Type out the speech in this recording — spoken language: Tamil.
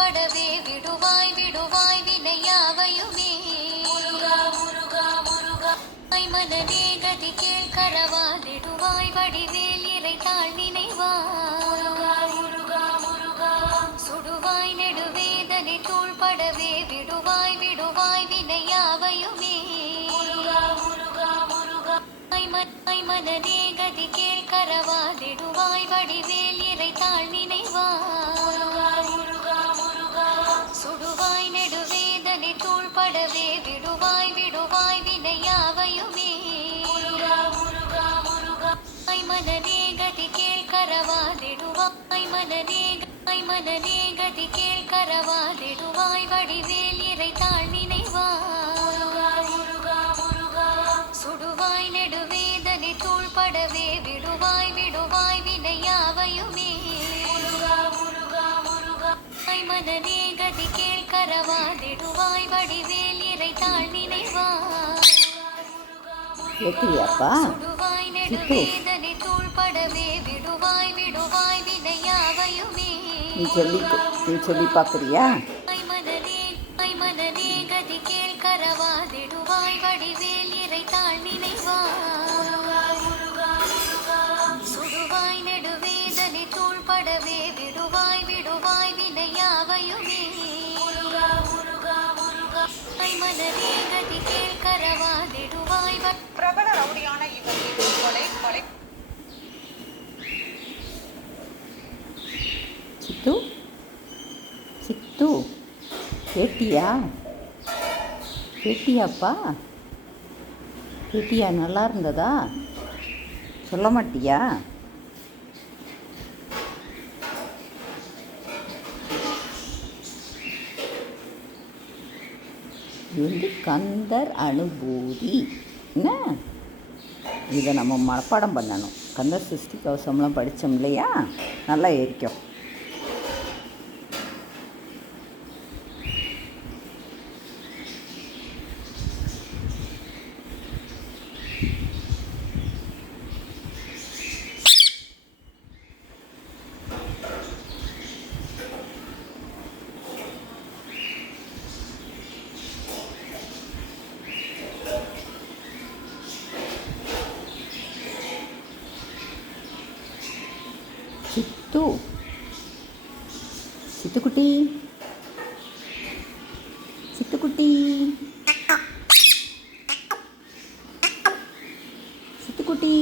தூள்படவே விடுவாய் விடுவாய் வினையாவையுமே. மனதே கதி கேள் கரவாதிடுவாய் வடிவேல் இறைத்தாள் நினைவாய். சுடுவாய் நெடுவேதனை தூள்படவே விடுவாய் விடுவாய் வினையாவையுமே. மனதே கதி கேள் கரவாதிடுவாய் வடிவேல் இறைத்தாள் நினைவாய். சுடுவாய் நெடுவேதனை தூள்படவே விடுவாய் விடுவாய் வினையாவையுமே. மனதே கதி கேள் கரவாதிடுவாய் மனதே கதி கேள் கரவாதிடுவாய் வடிவேல் இறைத்தாள் நினைவாய். சுடுவாய் நெடுவேதனை தூள்படவே விடுவாய் விடுவாய் வினையாவையுமே. மனதே கதி கேள் கரவாதிடுவாய் வடிவேல் இறைத்தாள் நினைவாய். சுடுவாய் நெடுவேதனை தூள்படவே விடுவாய் விடுவாய் வினையாவையுமே. நீ சொல்லி பார்க்குறியா? மனதே கதி கேள் கரவாதிடுவாய் வடிவேல் இறைத்தாள் நினைவாய். சுடுவாய் நெடுவேதனை தூள்படவே விடுவாய் விடுவாய் வினையாவையுமே. மனதே கதி கேள் கரவாதிடுவாய். பிரபல ரவுடியான இவர் கொலை சித்து சித்து கேட்டியாப்பா? கேட்டியா? நல்லா இருந்ததா? சொல்ல மாட்டியா? இது வந்து கந்தர் அனுபூதி. என்ன இதை நம்ம மனப்பாடம் பண்ணணும். கந்தர் சிருஷ்டி கவசம்லாம் படித்தோம் இல்லையா? நல்லா ஏறிக்கும். சித்துக்குட்டி சித்துக்குட்டி